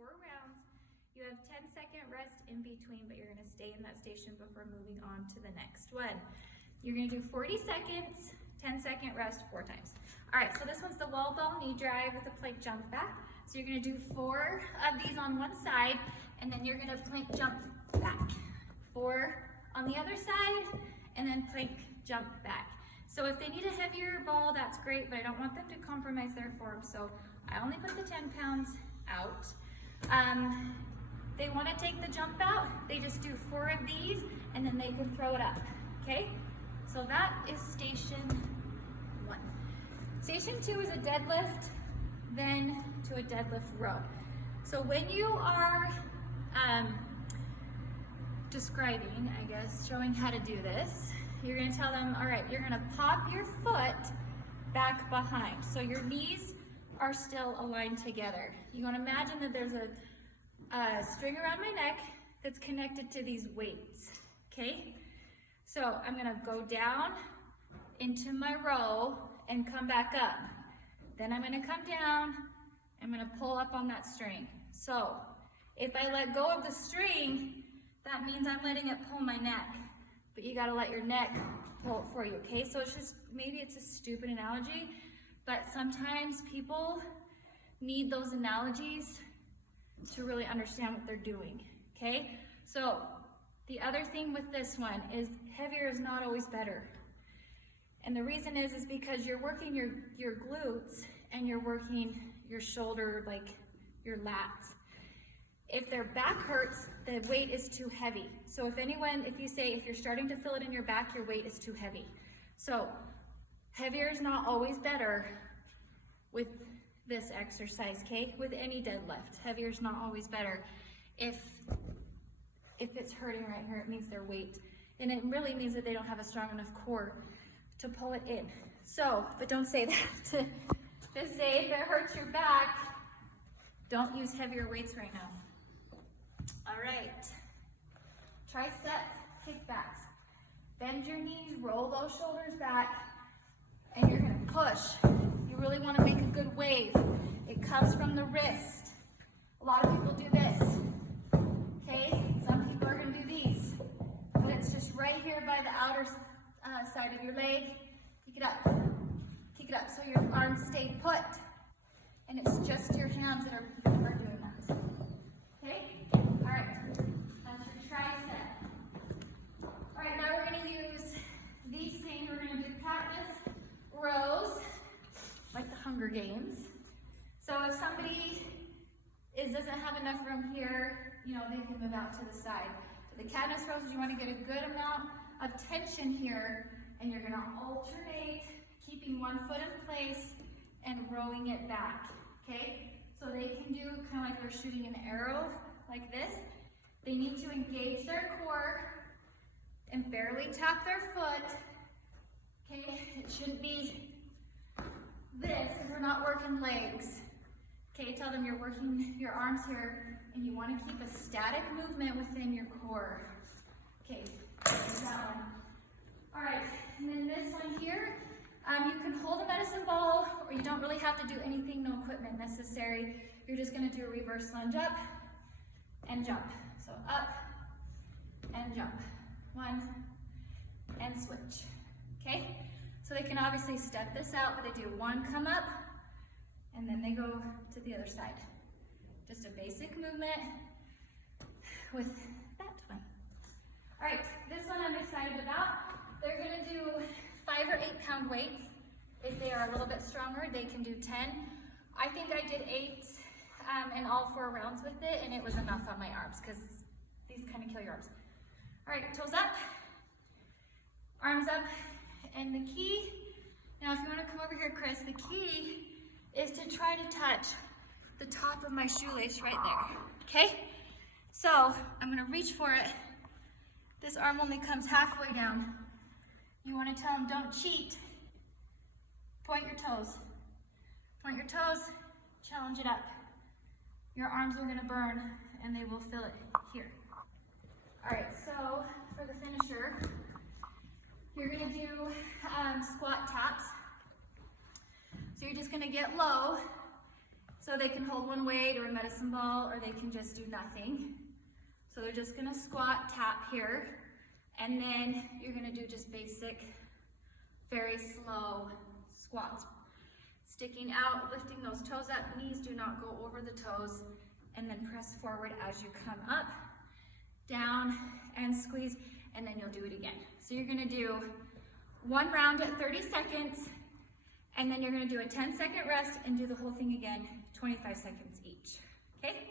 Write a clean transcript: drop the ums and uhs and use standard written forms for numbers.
4 rounds. You have 10-second rest in between, but you're gonna stay in that station before moving on to the next one. You're gonna do 40 seconds, 10-second rest 4 times. All right, so this one's the wall ball knee drive with a plank jump back. So you're gonna do 4 of these on one side, and then you're gonna plank jump back. 4 on the other side, and then plank jump back. So if they need a heavier ball, that's great, but I don't want them to compromise their form, so I only put the 10 pounds out. They want to take the jump out, they just do 4 of these, and then they can throw it up, okay? So that is station 1. Station 2 is a deadlift, then to a deadlift row. So when you are describing, I guess, showing how to do this, you're gonna tell them, all right, you're gonna pop your foot back behind. So your knees are still aligned together. You wanna imagine that there's a string around my neck that's connected to these weights, okay? So I'm gonna go down into my row and come back up. Then I'm gonna come down, I'm gonna pull up on that string. So if I let go of the string, that means I'm letting it pull my neck, but you gotta let your neck pull it for you, okay? So it's just, maybe it's a stupid analogy, but sometimes people need those analogies to really understand what they're doing, okay? So the other thing with this one is heavier is not always better. And the reason is because you're working your glutes and you're working your shoulder, like your lats. If their back hurts, the weight is too heavy. So if you're starting to feel it in your back, your weight is too heavy. So heavier is not always better with this exercise, okay? With any deadlift, heavier is not always better. If it's hurting right here, it means their weight. And it really means that they don't have a strong enough core to pull it in. So, but don't say that. Just say if it hurts your back, don't use heavier weights right now. All right, tricep kickbacks. Bend your knees, roll those shoulders back, and you're gonna push. You really wanna make a good wave. It comes from the wrist. A lot of people do this, okay? Some people are gonna do these, but it's just right here by the outer side of your leg. Kick it up so your arms stay put, and it's just your hands that are doing that, okay? All right, that's your tricep. All right, now we're gonna use these things. We're gonna do Katniss rows, like the Hunger Games. So if somebody doesn't have enough room here, you know, they can move out to the side. The Katniss rows, you wanna get a good amount of tension here, and you're gonna alternate, keeping one foot in place and rowing it back, okay? So they can do kind of like they're shooting an arrow, like this. They need to engage their core and barely tap their foot, okay? It shouldn't be this, because we're not working legs. Okay, tell them you're working your arms here, and you want to keep a static movement within your core. Okay, there's that one. All right, and then this one here, you can hold a medicine ball, or you don't really have to do anything, no equipment necessary. You're just gonna do a reverse lunge up and jump. So up and jump. 1 and switch, okay? So they can obviously step this out, but they do 1 come up, and then they go to the other side. Just a basic movement with that one. All right, this one I'm excited about. They're gonna do 5 or 8 pound weights. If they are a little bit stronger, they can do 10. I think I did 8 in all 4 rounds with it, and it was enough on my arms, because these kind of kill your arms. All right, toes up, arms up, and the key, now if you wanna come over here, Chris, the key is to try to touch the top of my shoelace right there, okay? So I'm gonna reach for it. This arm only comes halfway down. You wanna tell them, don't cheat. Point your toes. Point your toes, challenge it up. Your arms are gonna burn, and they will feel it here. All right, so for the finisher, you're gonna do squat taps. So you're just gonna get low. So So they can hold one weight or a medicine ball, or they can just do nothing. So they're just gonna squat, tap here, and then you're gonna do just basic, very slow squats. Sticking out, lifting those toes up, knees do not go over the toes, and then press forward as you come up, down, and squeeze, and then you'll do it again. So you're gonna do one round at 30 seconds, and then you're gonna do a 10-second rest and do the whole thing again, 25 seconds each, okay?